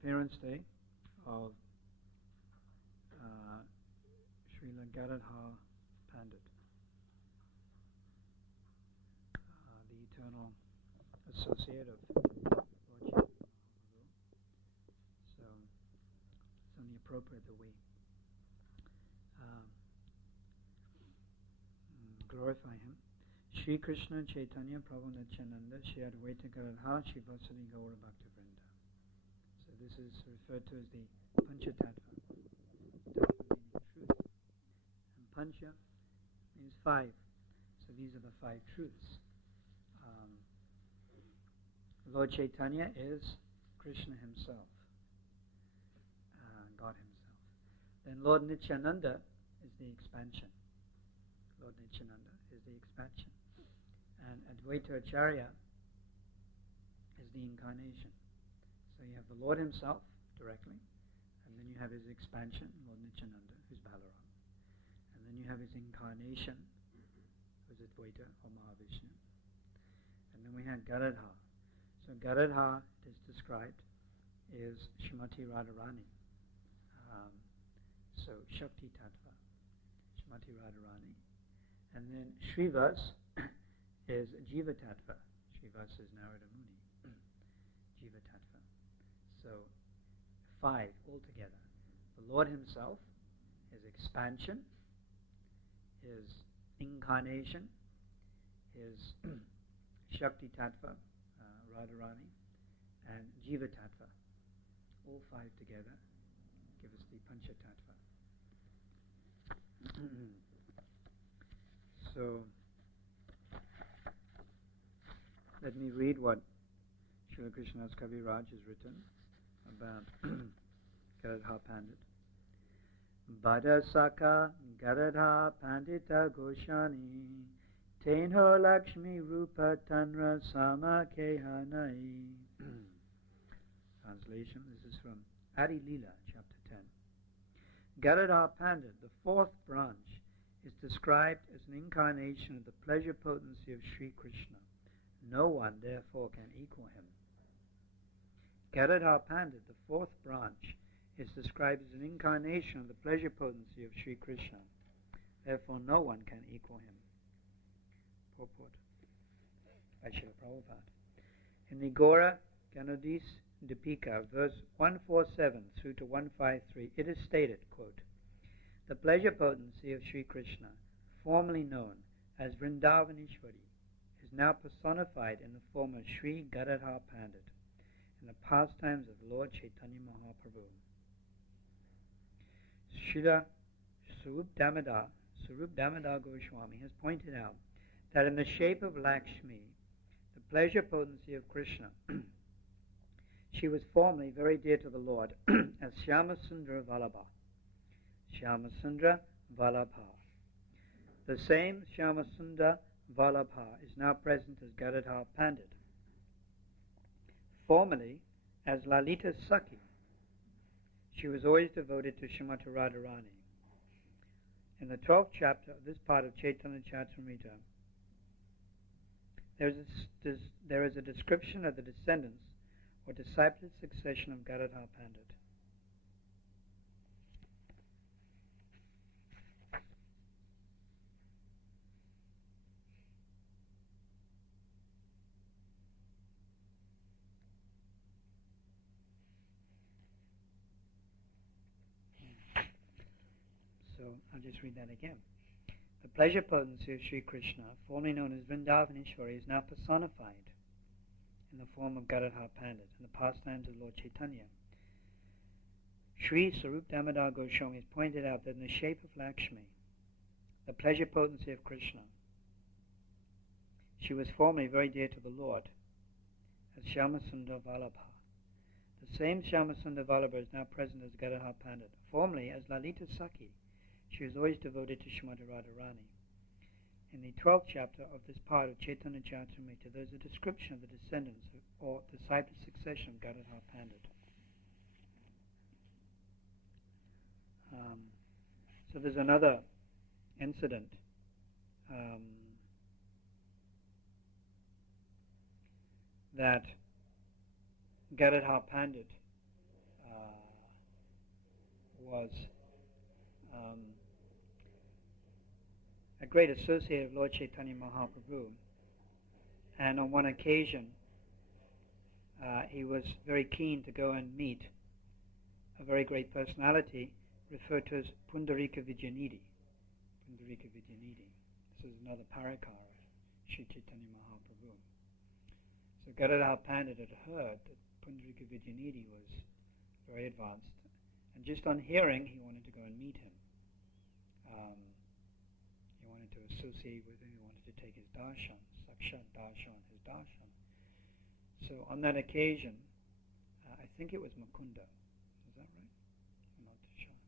appearance day of Srila Gadadhar Pandit, the eternal associate of Lord Chaitanya Mahaprabhu. So it's only appropriate that we glorify him. Shri Krishna Chaitanya Prabhu Nityananda Shri Advaita Gadadhar Shri Vasudhi Gaura Bhaktivinoda. So this is referred to as the Panchatattva. Tattva meaning truth. And Pancha means five. So these are the five truths. Lord Chaitanya is Krishna himself, God himself. Then Lord Nityananda is the expansion. Lord Nityananda is the expansion. And Advaita Acharya is the incarnation. So you have the Lord himself directly, and then you have his expansion, Lord Nityananda, who's Balaram. And then you have his incarnation, who's Advaita or Mahavishnu. And then we have Gadadhar. So Gadadhar, it is described, is Srimati Radharani. So Shakti Tattva, Srimati Radharani. And then Shrivas is Jiva Tattva. Shrivas is Narada Muni. Jiva Tattva. So five altogether. The Lord himself, his expansion, his incarnation, his Shakti Tattva, Radharani, and Jiva Tattva. All five together give us the Pancha Tattva. So, let me read what Srila Krishnadas Kaviraj has written about Gadadhar Pandit. Badasaka Gadadhar Pandita Goshani Tenho Lakshmi Rupa Tanra Sama Kehanai. Translation, this is from Adi Leela, chapter 10. Gadadhar Pandit, the fourth branch, is described as an incarnation of the pleasure potency of Sri Krishna. No one, therefore, can equal him. Gadadhar Pandit, the fourth branch, is described as an incarnation of the pleasure potency of Sri Krishna. Therefore, no one can equal him. Purport by Srila Prabhupada. In the Gora Ganodis Dipika, verse 147 through to 153, it is stated, quote, the pleasure potency of Sri Krishna, formerly known as Vrindavaneshwari, is now personified in the form of Sri Gadadhar Pandit in the pastimes of Lord Chaitanya Mahaprabhu. Srila Swarup Damodar Goswami has pointed out that in the shape of Lakshmi, the pleasure potency of Krishna, she was formerly very dear to the Lord as Shyamasundara Vallabha. Shyamasundara Vallabha. The same Shyamasundara Vallabha is now present as Gadadhar Pandit. Formerly as Lalita Sakhi, she was always devoted to Srimati Radharani. In the 12th chapter of this part of Chaitanya Charitamrita, there is a description of the descendants or disciplic succession of Gadadhar Pandit. So I'll just read that again. The pleasure potency of Sri Krishna, formerly known as Vrindavaneshwari, is now personified in the form of Gadadhar Pandit in the pastimes of Lord Chaitanya. Sri Swarup Damodar Goswami has pointed out that in the shape of Lakshmi, the pleasure potency of Krishna, she was formerly very dear to the Lord as Shyamasundara Vallabha. The same Shyamasundara Vallabha is now present as Gadadhar Pandit. Formerly as Lalita Sakhi, she was always devoted to Srimati Radharani. In the 12th chapter of this part of Chaitanya Charitamrita, there is a description of the descendants or disciple succession of Gadadhar Pandit. So there's another incident that Gadadhar Pandit was a great associate of Lord Chaitanya Mahaprabhu, and on one occasion he was very keen to go and meet a very great personality referred to as Pundarika Vijayanidhi. Pundarika Vijayanidhi. This is another parakar of Sri Chaitanya Mahaprabhu. So Gadadhar Pandit had heard that Pundarika Vijayanidhi was very advanced, and just on hearing, he wanted to go and meet him. He wanted to associate with him, he wanted to take his darshan, sakshat darshan, his darshan. So on that occasion, I think it was Mukunda. Is that right? I'm not too sure.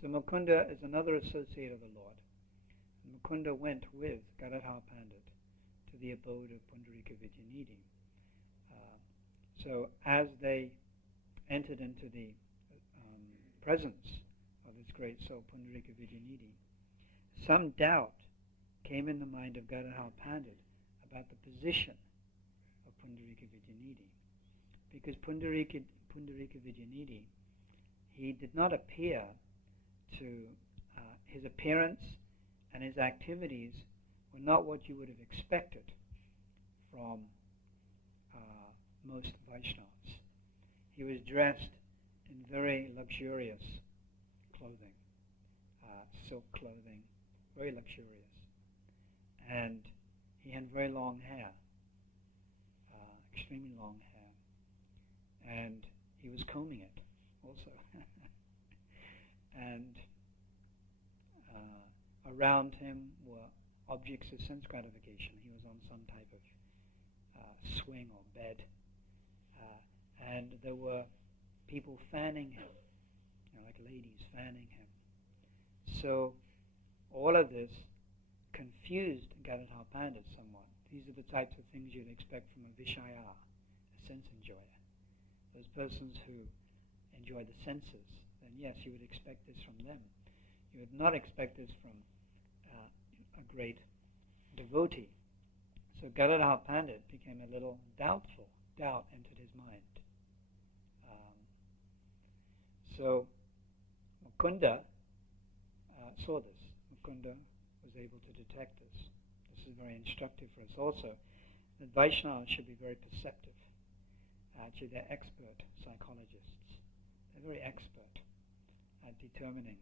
So Mukunda is another associate of the Lord. And Mukunda went with Gadadhar Pandit to the abode of Pundarika Vijayanidhi. So as they entered into the presence of this great soul, Pundarika Vijayanidhi, some doubt came in the mind of Gadadhar Pandit about the position of Pundarika Vijayanidhi. Because Pundarika Vijayanidhi, he did not appear to, his appearance and his activities were not what you would have expected from most Vaishnavas. He was dressed in very luxurious clothing, silk clothing, very luxurious. And he had very long hair, extremely long hair. And he was combing it also. And around him were objects of sense gratification. He was on some type of swing or bed. And there were people fanning him, like ladies fanning him. So all of this confused Gadadhar Pandit somewhat. These are the types of things you'd expect from a Vishaya, a sense enjoyer. Those persons who enjoy the senses, then yes, you would expect this from them. You would not expect this from a great devotee. So Gadadhar Pandit became a little doubtful. Doubt entered his mind. So Mukunda saw this. Mukunda was able to detect this. This is very instructive for us also, that Vaishnavas should be very perceptive. Actually, they're expert psychologists. They're very expert at determining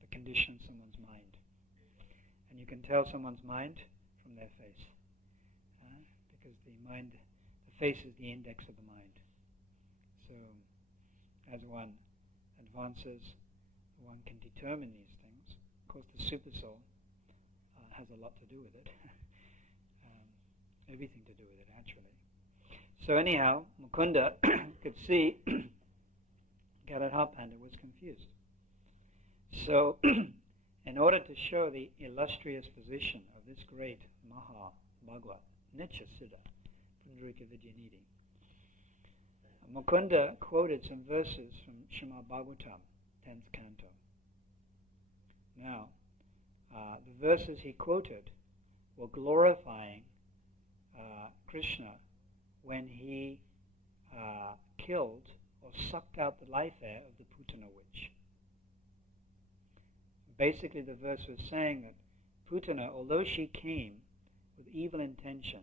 the condition of someone's mind. And you can tell someone's mind from their face. Because the face is the index of the mind. So as one advances, one can determine these things. Of course, the Supersoul has a lot to do with it. Everything to do with it, actually. So anyhow, Mukunda could see Gadadhar Pandit was confused. So, in order to show the illustrious position of this great Maha Bhagavad, Nitya Siddha, Pundarika Vijayanidhi, Mukunda quoted some verses from Srimad Bhagavatam, 10th canto. Now, the verses he quoted were glorifying Krishna when he killed or sucked out the life air of the Putana witch. Basically, the verse was saying that Putana, although she came with evil intention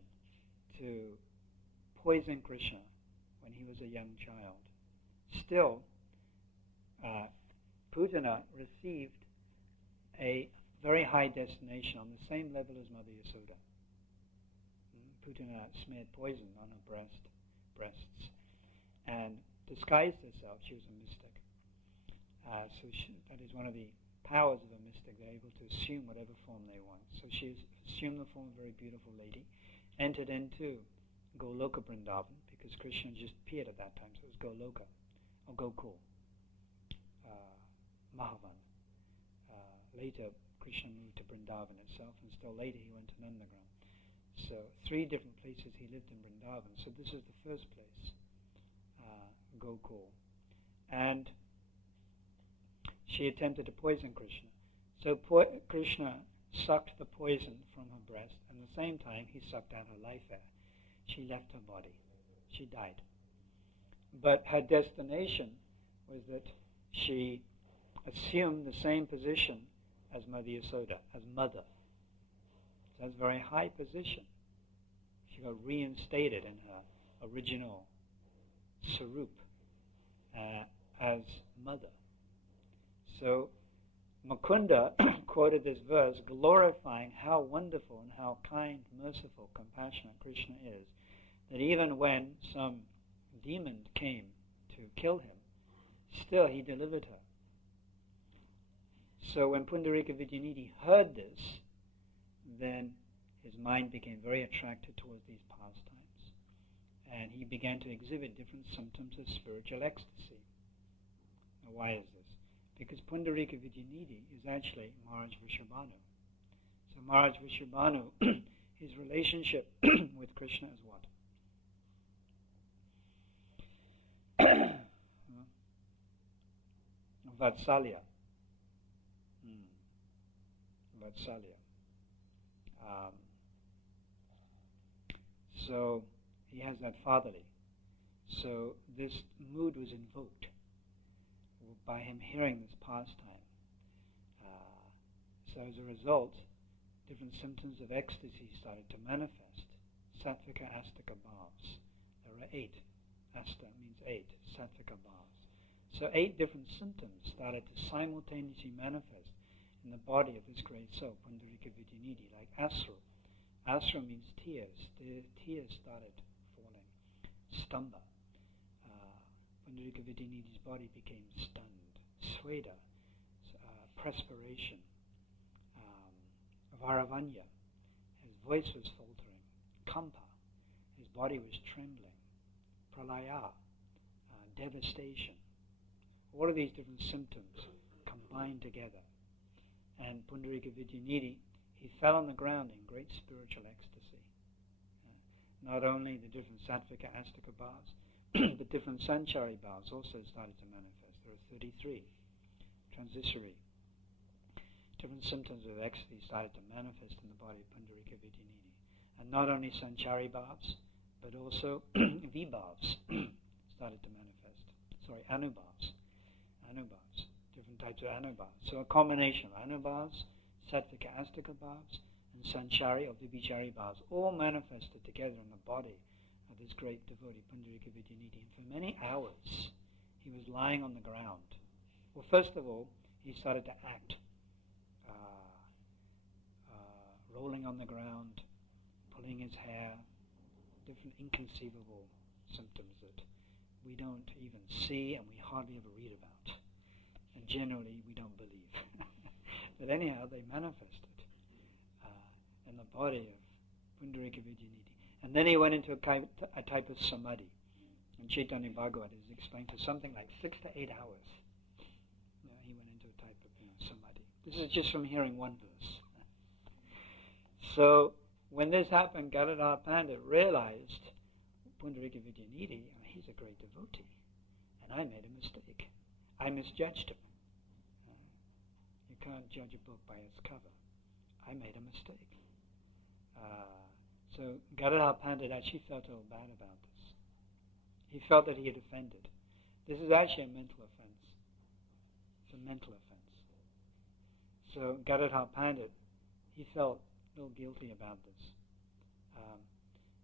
to poison Krishna when he was a young child, still Putana received a very high destination on the same level as Mother Yasoda. Putana smeared poison on her breasts and disguised herself. She was a mystic. So that is one of the powers of a mystic. They're able to assume whatever form they want. So she assumed the form of a very beautiful lady, entered into Goloka Vrindavan, because Krishna just appeared at that time, so it was Goloka, or Gokul, Mahavan. Later, Krishna moved to Vrindavan itself, and still later he went to Nandagram. So 3 different places he lived in Vrindavan. So this is the first place, Gokul. And she attempted to poison Krishna. So Krishna sucked the poison from her breast, and at the same time he sucked out her life air. She left her body. She died. But her destination was that she assumed the same position as Mother Yasoda, as mother. So that's a very high position. She got reinstated in her original sarup as mother. So Mukunda quoted this verse glorifying how wonderful and how kind, merciful, compassionate Krishna is, that even when some demon came to kill him, still he delivered her. So when Pundarika Vidyanidhi heard this, then his mind became very attracted towards these pastimes, and he began to exhibit different symptoms of spiritual ecstasy. Now why is this? Because Pundarika Vidyanidhi is actually Maharaj Vrishabhanu. So Maharaj Vrishabhanu, his relationship with Krishna is what? Vatsalya. Vatsalya. So he has that fatherly. So this mood was invoked by him hearing this pastime. So as a result, different symptoms of ecstasy started to manifest. Sattvika astika bhavs. There are 8. Asta means 8. Sattvika bhavs. So 8 different symptoms started to simultaneously manifest in the body of this great soul, Pundarika Vidyanidhi, like Asra. Asra means tears. The tears started falling. Stamba. Pundarika Vidyanidhi's body became stunned. Sweda, perspiration. Varavanya, his voice was faltering. Kampa, his body was trembling. Pralaya, devastation. All of these different symptoms combined together. And Pundarika Vidyanidhi, he fell on the ground in great spiritual ecstasy. Not only the different Sattvika Astika bhavs, but different Sanchari bhavs also started to manifest. There are 33 transitory. Different symptoms of ecstasy started to manifest in the body of Pundarika Vidyanidhi. And not only Sanchari bhavs, but also Vibhavs started to manifest. Sorry, Anubhavs. Anubhavs. Different types of Anubhavs. So a combination of Anubhavs, Sattvika Astika bhavs, and Sanchari or Vibichari bhavs all manifested together in the body of this great devotee, Pundarika Vidyanidhi. And for many hours, he was lying on the ground. Well, first of all, he started to act, rolling on the ground, pulling his hair, different inconceivable symptoms that we don't even see and we hardly ever read about. And generally, we don't believe. But anyhow, they manifested in the body of Pundarika Vidyanidhi. And then he went into a type of samadhi. And Chaitanya Bhagavat is explained to something like 6 to 8 hours. He went into a type of samadhi. This is just from hearing one verse. So when this happened, Gadadhar Pandit realized Pundarika Vidyanidhi, he's a great devotee, and I made a mistake. I misjudged him. You can't judge a book by its cover. I made a mistake. So Gadadhar Pandit actually felt a little bad about this. He felt that he had offended. This is actually a mental offense. It's a mental offense. So Gadadhar Pandit, he felt a little guilty about this.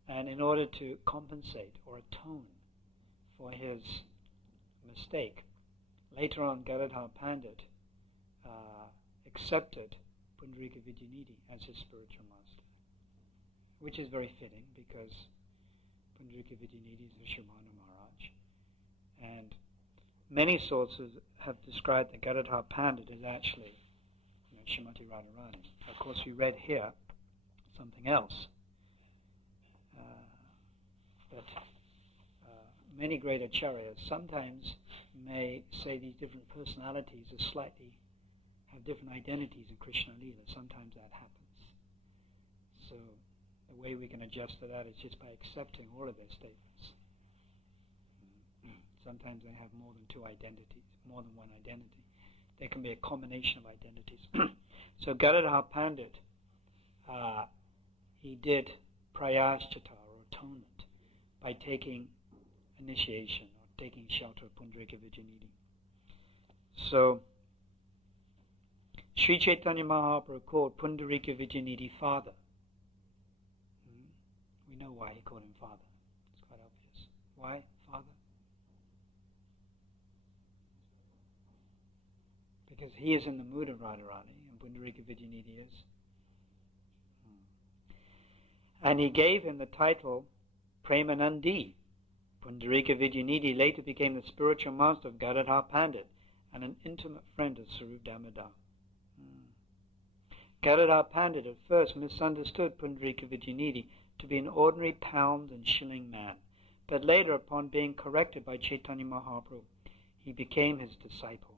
And in order to compensate or atone for his mistake, later on Gadadhar Pandit accepted Pundarika Vidyanidhi as his spiritual master, which is very fitting because Pundarika Vidyanidhi is Vrishabhanu Maharaj. And many sources have described that Gadadhar Pandit is actually Srimati Radharani. Of course, we read here something else. But many great acharyas sometimes may say these different personalities have different identities in Krishna Lila. Sometimes that happens. So the way we can adjust to that is just by accepting all of their statements. Sometimes they have more than 2 identities, more than one identity. There can be a combination of identities. So Gadadhar Pandit, he did prayashchita or atonement by taking initiation or taking shelter of Pundarika Vidyanidhi. So, Sri Chaitanya Mahaprabhu called Pundarika Vijayanidhi father. We know why he called him father. It's quite obvious. Why father? Because he is in the mood of Radharani, and Pundarika Vijayanidhi is. And he gave him the title Premanandi. Pundarika Vijayanidhi later became the spiritual master of Gadadhar Pandit and an intimate friend of Sarup Damodar. Gadadhar Pandit at first misunderstood Pundarika Vijayanidhi to be an ordinary pound and shilling man, but later, upon being corrected by Chaitanya Mahaprabhu, he became his disciple.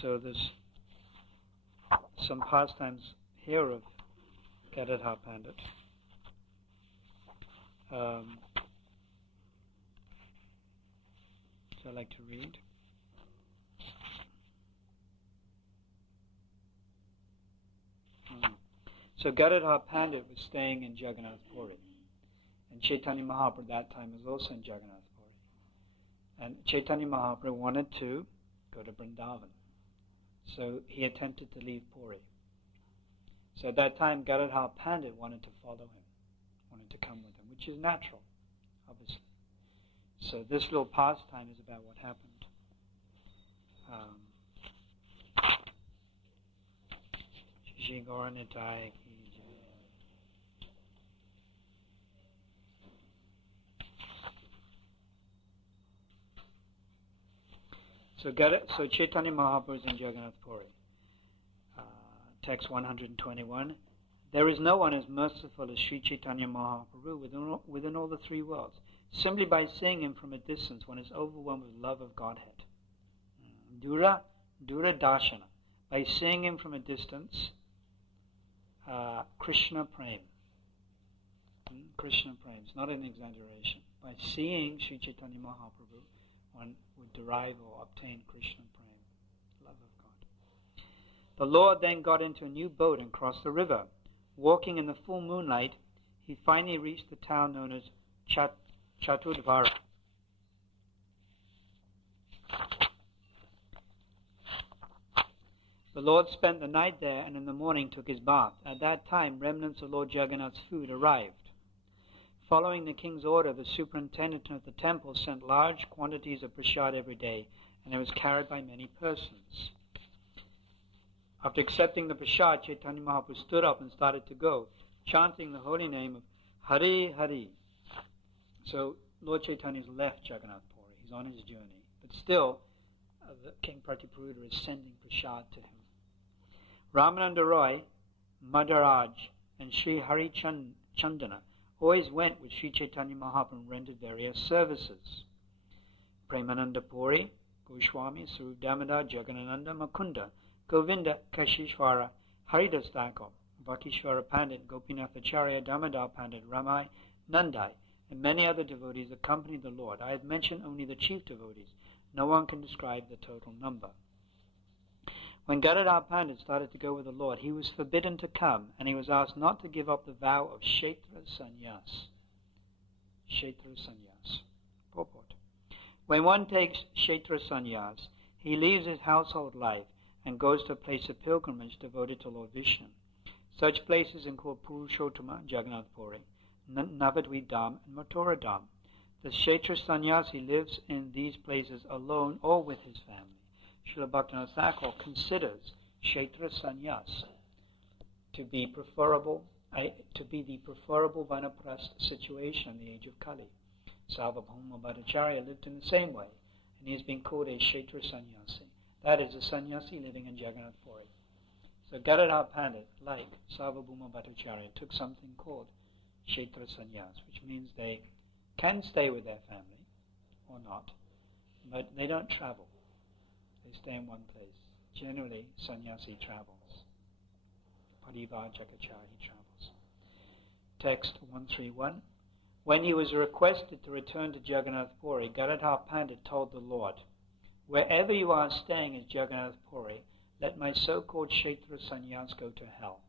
So there's some pastimes here of Gadadhar Pandit. So I'd like to read. So Gadadhar Pandit was staying in Jagannath Puri, and Chaitanya Mahaprabhu at that time was also in Jagannath Puri. And Chaitanya Mahaprabhu wanted to go to Vrindavan. So he attempted to leave Puri. So at that time, Gadadhar Pandit wanted to follow him, wanted to come with him, which is natural, obviously. So this little pastime is about what happened. Shri Gauranitai ki jai. So Chaitanya Mahaprabhu is in Jagannath Puri. Text 121. There is no one as merciful as Sri Chaitanya Mahaprabhu within all the three worlds. Simply by seeing him from a distance, one is overwhelmed with love of Godhead. Dura Darshana. By seeing him from a distance, Krishna Prem. Krishna Prem. It's not an exaggeration. By seeing Sri Chaitanya Mahaprabhu, one would derive or obtain Krishna Prem, love of God. The Lord then got into a new boat and crossed the river. Walking in the full moonlight, he finally reached the town known as Chaturdvara. The Lord spent the night there and in the morning took his bath. At that time, remnants of Lord Jagannath's food arrived. Following the king's order, the superintendent of the temple sent large quantities of prasad every day, and it was carried by many persons. After accepting the prasad, Chaitanya Mahaprabhu stood up and started to go, chanting the holy name of Hari Hari. So Lord Chaitanya's left Jagannath Puri. He's on his journey. But still, the King Pratipuruta is sending prasad to him. Ramananda Roy, Madharaj, and Sri Hari Chandana always went with Sri Chaitanya Mahaprabhu and rendered various services. Premananda Puri, Goswami, Sarup Damodar, Jagannananda, Makunda, Govinda, Kashishwara, Haridas Thakur, Vakishwara Pandit, Gopinath Acharya, Damodar Pandit, Ramai, Nandai, and many other devotees accompanied the Lord. I have mentioned only the chief devotees. No one can describe the total number. When Gadadhar Pandit started to go with the Lord, he was forbidden to come, and he was asked not to give up the vow of Kshetra Sannyas. Kshetra Sannyas. Purport. When one takes Kshetra Sannyas, he leaves his household life and goes to a place of pilgrimage devoted to Lord Vishnu. Such places include Purushottama, Jagannath Puri, Navadvip Dham, and Mathura Dham. The Kshetra Sannyasi lives in these places alone or with his family. Srila Bhaktivinoda Thakur considers Kshetra Sannyas to be the preferable vanaprastha situation in the age of Kali. Sarvabhauma Bhattacharya lived in the same way, and he has been called a Kshetra Sannyasi. That is, a sannyasi living in Jagannath Puri. So Gadadhar Pandit, like Sarvabhauma Bhattacharya, took something called Kshetra Sannyas, which means they can stay with their family or not, but they don't travel. They stay in one place. Generally, sannyasi travels. Parivar Jakachari travels. Text 131. When he was requested to return to Jagannath Puri, Gadadhar Pandit told the Lord, "Wherever you are staying is Jagannath Puri, let my so-called Kshetra sannyas go to hell.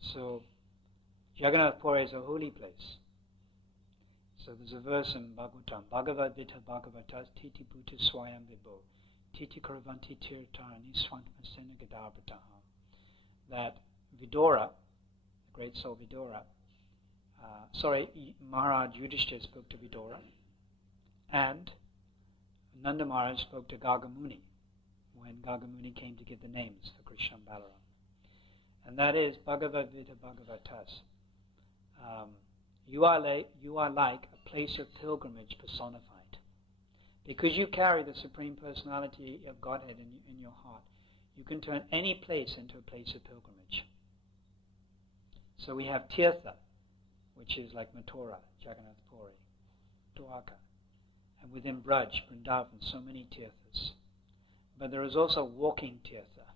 So, Jagannath Puri is a holy place. So there's a verse in Bhagavatam, Bhagavad Vita Bhagavatas Titi Bhuta Swayam Vibho Titi Karavanti Tirtarani Swantmasena Gadarbhataha, that Vidura, the great soul Vidura, Maharaj Yudhishthira spoke to Vidura, and Nanda Maharaj spoke to Gagamuni when Gagamuni came to give the names for Krishna and Balaram. And that is Bhagavad Gita Bhagavatas. You are like a place of pilgrimage personified. Because you carry the Supreme Personality of Godhead in your heart, you can turn any place into a place of pilgrimage. So we have Tirtha, which is like Mathura, Jagannath Puri, Towaco, and within Braj, Vrindavan, so many Tirthas. But there is also walking Tirtha.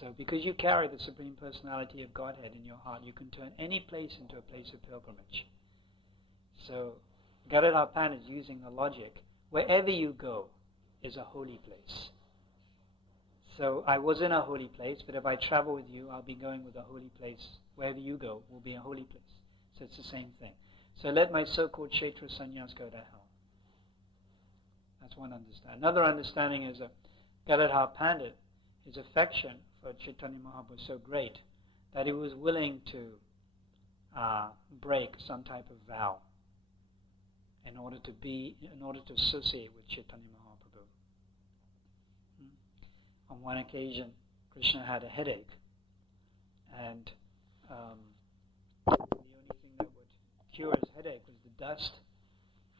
So because you carry the Supreme Personality of Godhead in your heart, you can turn any place into a place of pilgrimage. So Gadadhar Pandit is using the logic, wherever you go is a holy place. So I was in a holy place, but if I travel with you, I'll be going with a holy place. Wherever you go will be a holy place. So it's the same thing. So let my so-called Kshetra sannyas go to hell. That's one understanding. Another understanding is that Gadadhar Pandit, his affection for Chaitanya Mahaprabhu was so great that he was willing to break some type of vow in order to associate with Chaitanya Mahaprabhu. On one occasion, Krishna had a headache, and the only thing that would cure his headache was the dust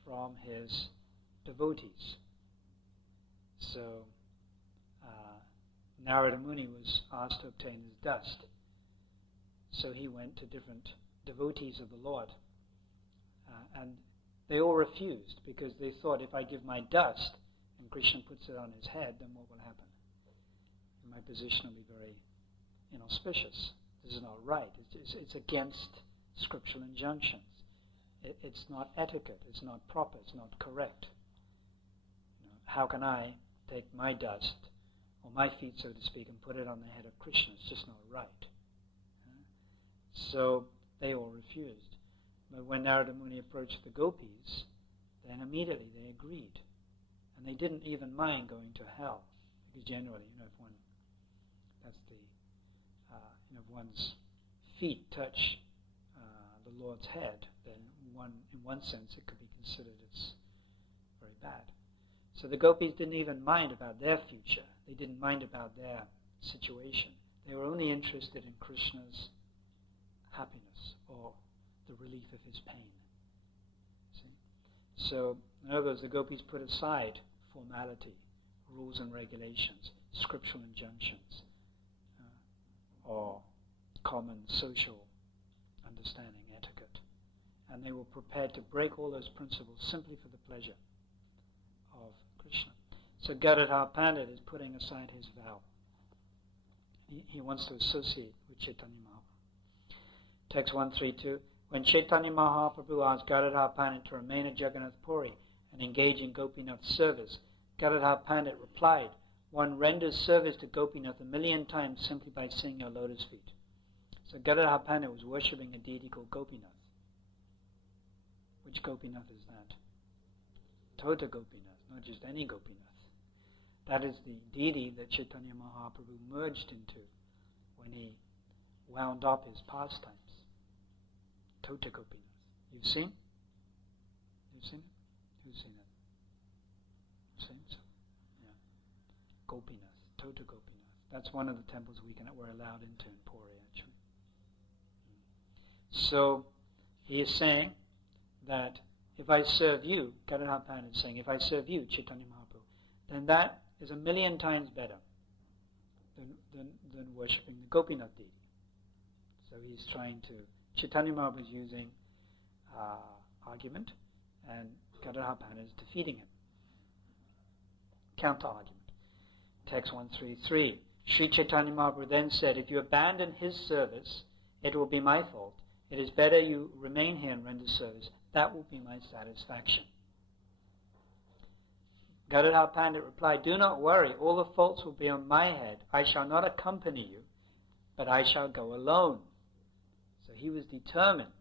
from his devotees. So Narada Muni was asked to obtain his dust. So he went to different devotees of the Lord, and they all refused because they thought, if I give my dust and Krishna puts it on his head, then what will happen? My position will be very inauspicious. This is not right. It's against scriptural injunctions. It's not etiquette. It's not proper. It's not correct. How can I take my dust, or my feet, so to speak, and put it on the head of Krishna? It's just not right. So they all refused. But when Narada Muni approached the gopis, then immediately they agreed. And they didn't even mind going to hell. Because generally, if one's feet touch the Lord's head, then in one sense it could be considered it's very bad. So the gopis didn't even mind about their future. They didn't mind about their situation. They were only interested in Krishna's happiness or the relief of his pain. See? So, in other words, the gopis put aside formality, rules and regulations, scriptural injunctions, or common social understanding, etiquette. And they were prepared to break all those principles simply for the pleasure of Krishna. So Gadadhar Pandit is putting aside his vow. He wants to associate with Chaitanya Mahaprabhu. Text 132. When Chaitanya Mahaprabhu asked Gadadhar Pandit to remain at Jagannath Puri and engage in Gopinath's service, Gadadhar Pandit replied, one renders service to Gopinath 1,000,000 times simply by seeing your lotus feet. So Gadadhar Pandit was worshipping a deity called Gopinath. Which Gopinath is that? Tota Gopinath, not just any Gopinath. That is the deity that Chaitanya Mahaprabhu merged into when he wound up his pastimes. Tota Gopinath. You've seen? You've seen it? Who's seen it? You've seen it? Yeah. Gopinath, Tota Gopinath. That's one of the temples we're allowed into in Puri, actually. So he is saying that if I serve you, Gadadhar Pandit is saying, if I serve you, Chaitanya Mahaprabhu, then that is 1,000,000 times better than worshipping the Gopinath deity. So he's trying to, Chaitanya Mahaprabhu is using argument, and Gadadhar Pandit is defeating him. Counter-argument. Text 133. Sri Chaitanya Mahaprabhu then said, if you abandon his service, it will be my fault. It is better you remain here and render service. That will be my satisfaction. Gadadhar Pandit replied, "Do not worry, all the faults will be on my head. I shall not accompany you, but I shall go alone." So he was determined.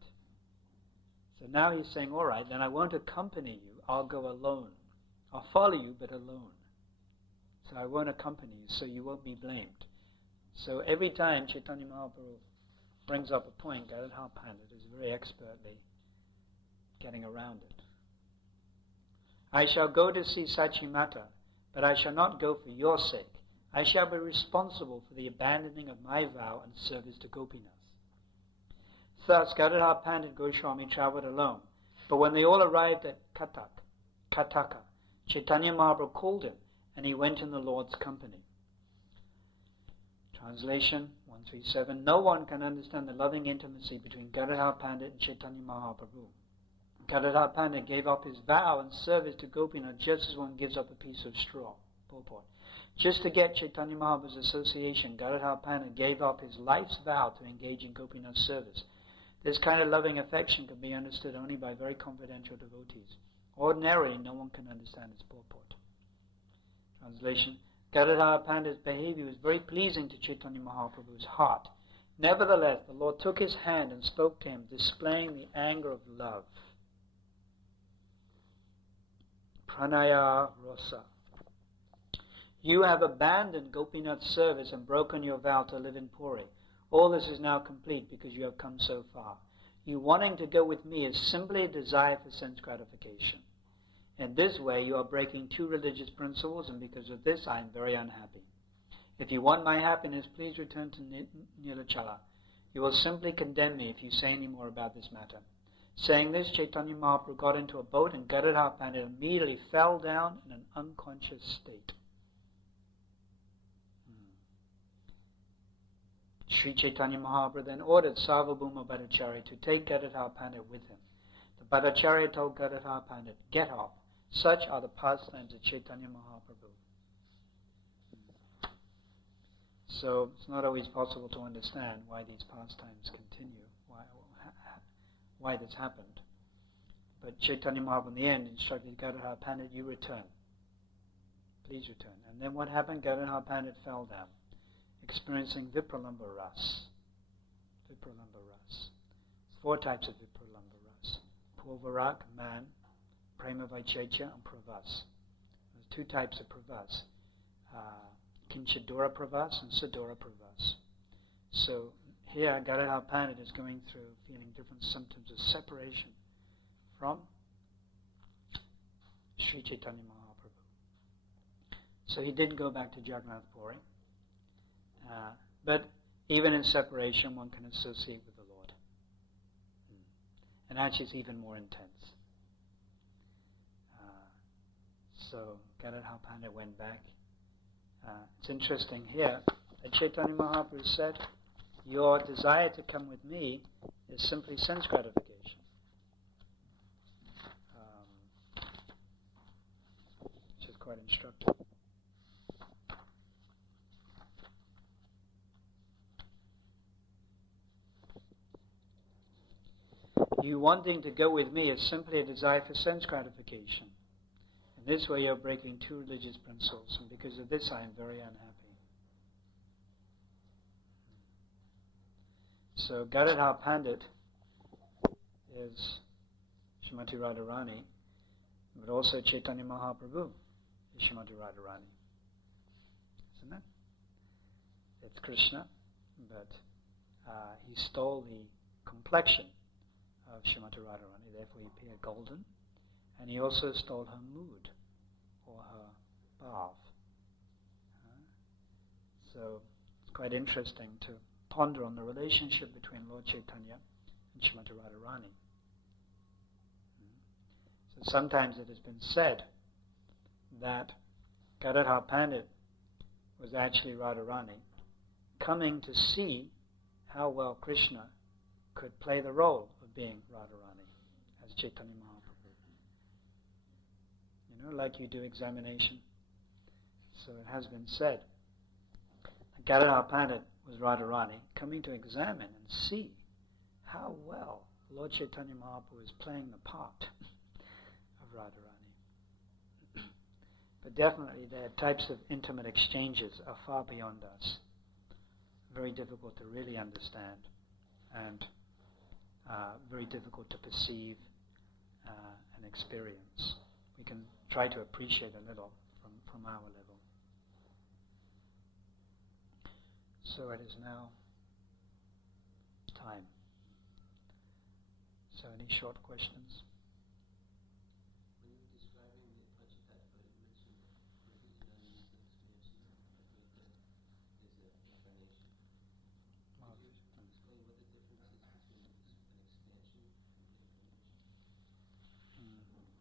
So now he's saying, all right, then I won't accompany you, I'll go alone. I'll follow you, but alone. So I won't accompany you, so you won't be blamed. So every time Chaitanya Mahaprabhu brings up a point, Gadadhar Pandit is very expertly getting around it. "I shall go to see Sachimata, but I shall not go for your sake. I shall be responsible for the abandoning of my vow and service to Gopinas." Thus, Gadadhar Pandit Goswami travelled alone. But when they all arrived at Kataka, Chaitanya Mahaprabhu called him, and he went in the Lord's company. Translation 137. No one can understand the loving intimacy between Gadadhar Pandit and Chaitanya Mahaprabhu. Gadadhar Pandit gave up his vow and service to Gopinath just as one gives up a piece of straw. Purport. Just to get Chaitanya Mahaprabhu's association, Gadadhar Pandit gave up his life's vow to engage in Gopinath's service. This kind of loving affection can be understood only by very confidential devotees. Ordinarily, no one can understand its purport. Translation. Gadadhar Pandit's behavior was very pleasing to Chaitanya Mahaprabhu's heart. Nevertheless, the Lord took his hand and spoke to him, displaying the anger of love. Pranaya Rosa. You have abandoned Gopinath's service and broken your vow to live in Puri. All this is now complete because you have come so far. You wanting to go with me is simply a desire for sense gratification. In this way, you are breaking two religious principles, and because of this, I am very unhappy. If you want my happiness, please return to Nilachala. You will simply condemn me if you say any more about this matter. Saying this, Chaitanya Mahaprabhu got into a boat, and Gadadhar Pandit immediately fell down in an unconscious state. Sri Chaitanya Mahaprabhu then ordered Sarvabhauma Bhattacharya to take Gadadhar Pandit with him. The Bhattacharya told Gadadhar Pandit, "Get off. Such are the pastimes of Chaitanya Mahaprabhu." So it's not always possible to understand why these pastimes continue, why this happened. But Chaitanya Mahaprabhu in the end instructed Gadadhar Pandit, "You return. Please return." And then what happened? Gadadhar Pandit fell down, experiencing Vipralamba Ras. Vipralamba Ras. There's 4 types of Vipralamba Ras. Purvarak, man, Prema Vaichecha, and Pravas. There's 2 types of Pravas. Kinchadora Pravas and Sadora Pravas. So here Gadadhar Pandit is going through feeling different symptoms of separation from Sri Chaitanya Mahaprabhu. So he didn't go back to Jagannath Puri. But even in separation, one can associate with the Lord. And actually it's even more intense. So Gadadhar Pandit went back. It's interesting here that Chaitanya Mahaprabhu said, "Your desire to come with me is simply sense gratification." Which is quite instructive. You wanting to go with me is simply a desire for sense gratification. In this way you are breaking 2 religious principles, and because of this I am very unhappy. So Gadadhar Pandit is Srimati Radharani, but also Chaitanya Mahaprabhu is Srimati Radharani. Isn't it? It's Krishna, but he stole the complexion of Srimati Radharani, therefore he appeared golden, and he also stole her mood or her bhav. So it's quite interesting to ponder on the relationship between Lord Chaitanya and Srimati Radharani. So sometimes it has been said that Gadadhar Pandit was actually Radharani coming to see how well Krishna could play the role of being Radharani as Chaitanya Mahaprabhu. Like you do examination. So it has been said that Gadadhar Pandit was Radharani coming to examine and see how well Lord Chaitanya Mahaprabhu is playing the part of Radharani. But definitely their types of intimate exchanges are far beyond us. Very difficult to really understand, and very difficult to perceive and experience. We can try to appreciate a little from our level. So it is now time. So any short questions? When you were describing the Panchatattva, you mentioned there's an incarnation. Could you explain what the difference is between an expansion and incarnation?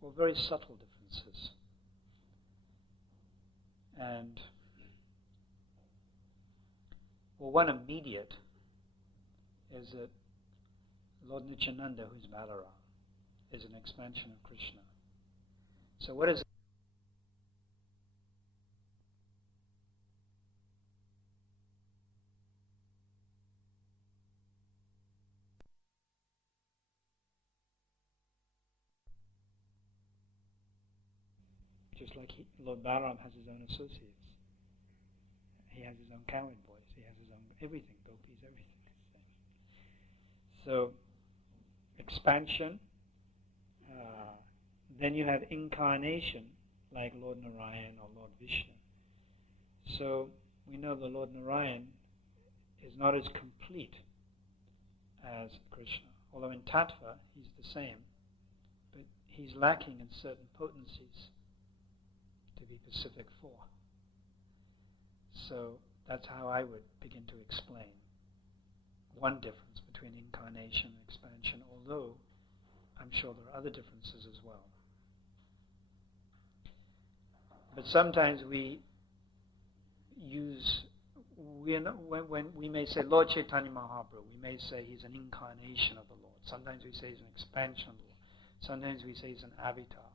Well, very subtle differences. And one immediate is that Lord Nityananda, who is Balarama, is an expansion of Krishna. So what is it? Just like Lord Balaram has his own associates. He has his own cowherd boys. He has his own everything, gopis, everything. So, expansion. Then you have incarnation, like Lord Narayan or Lord Vishnu. So, we know the Lord Narayan is not as complete as Krishna. Although in Tattva, he's the same. But he's lacking in certain potencies to be Pacific for. So that's how I would begin to explain one difference between incarnation and expansion, although I'm sure there are other differences as well. But sometimes we use, when we may say Lord Chaitanya Mahaprabhu, we may say he's an incarnation of the Lord. Sometimes we say he's an expansion of the Lord. Sometimes we say he's an avatar.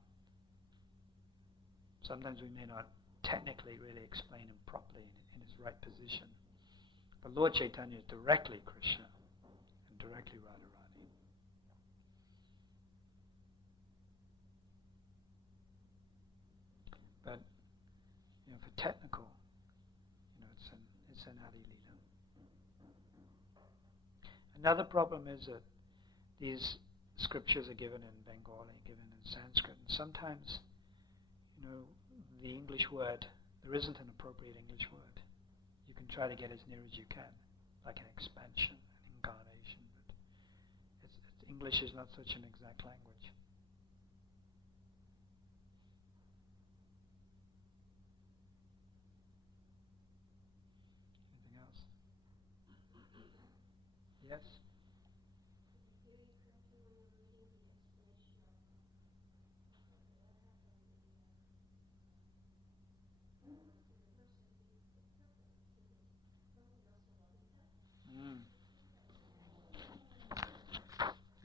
Sometimes we may not technically really explain him properly in his right position. But Lord Chaitanya is directly Krishna and directly Radharani. But for technical, it's an Adi Lila. Another problem is that these scriptures are given in Bengali, given in Sanskrit, and sometimes the English word, there isn't an appropriate English word. You can try to get as near as you can, like an expansion, an incarnation, but English is not such an exact language. Anything else? Yes?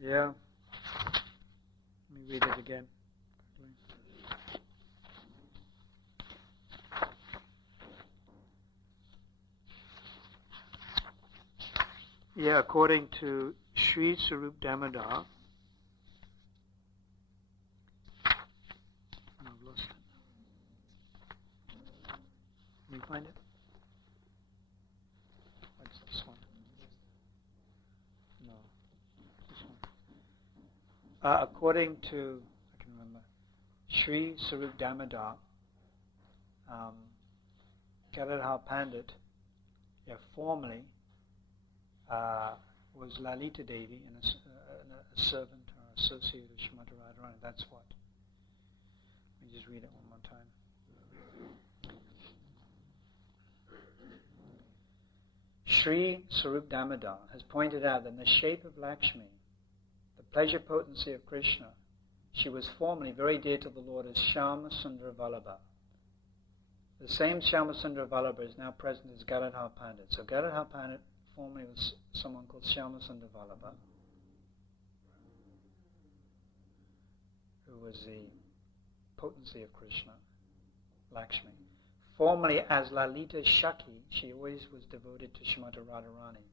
Yeah. Let me read it again. Yeah, according to Sri Sarup Damodar, I've lost it. Can you find it? What's this one? No. This one. According to, I can remember, Sri Sarup Damodar, Gadadhar Pandit, formerly was Lalita Devi and a servant or associate of Srimati Radharani. That's what. Let me just read it one more time. Sri Sarup Damodar has pointed out that in the shape of Lakshmi, the pleasure potency of Krishna, she was formerly very dear to the Lord as Shyama Sundara Vallabha. The same Shyama Sundara Vallabha is now present as Gadadhar Pandit. So Gadadhar Pandit formerly was someone called Shyama Sundara Vallabha, who was the potency of Krishna, Lakshmi. Formerly as Lalita Shakhi, she always was devoted to Srimati Radharani.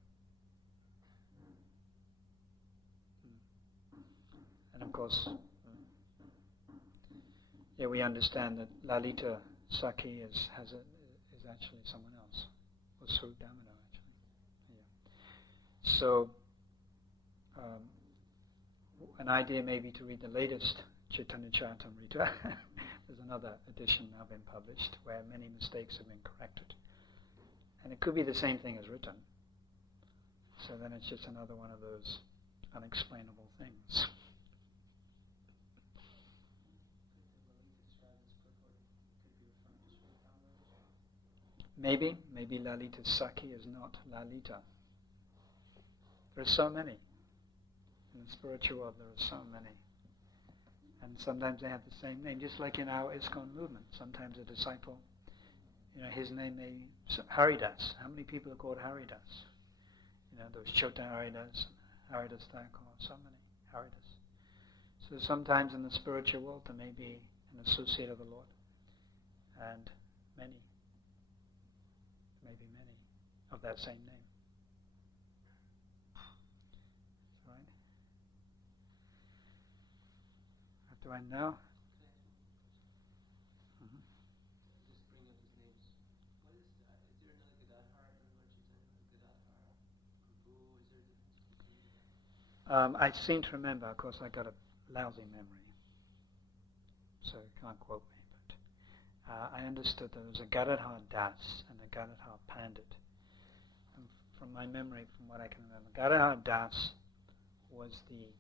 And of course, here we understand that Lalita Sakhi is actually someone else, or Swarup Damodar actually. Yeah. So, an idea may be to read the latest Chaitanya Charitamrita. There's another edition now been published where many mistakes have been corrected. And it could be the same thing as written. So then it's just another one of those unexplainable things. Maybe Lalita Sakhi is not Lalita. There are so many. In the spiritual world there are so many. And sometimes they have the same name, just like in our ISKCON movement. Sometimes a disciple, his name may Haridas. How many people are called Haridas? There was Chota Haridas, Haridas Thakur, so many Haridas. So sometimes in the spiritual world there may be an associate of the Lord, and many of that same name. Right? Do I know? Mm-hmm. Just bring up his names. What is that? Is there another Gadadhar? Gadadhar? Prabhu? Is there a difference between that? I seem to remember, of course I got a lousy memory, so you can't quote me, but I understood that there was a Gadadhar Das and a Gadadhar Pandit. And from my memory, from what I can remember, Gadadhar Das was the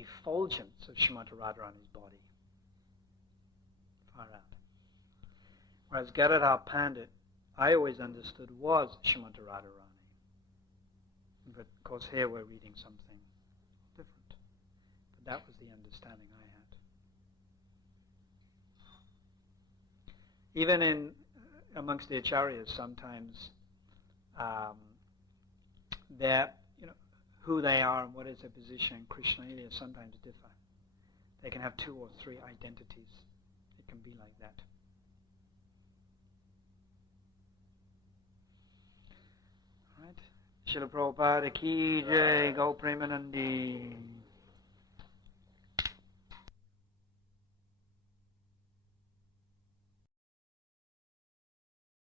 effulgence of Srimati Radharani's body. Far out. Whereas Gadadhar Pandit, I always understood was Srimati Radharani. But of course here we're reading something different. But that was the understanding I had. Even in amongst the acharyas, sometimes who they are and what is their position in Krishna Lila sometimes differ. They can have 2 or 3 identities. It can be like that. Right? Srila Prabhupada ki jai, Go Premanandi.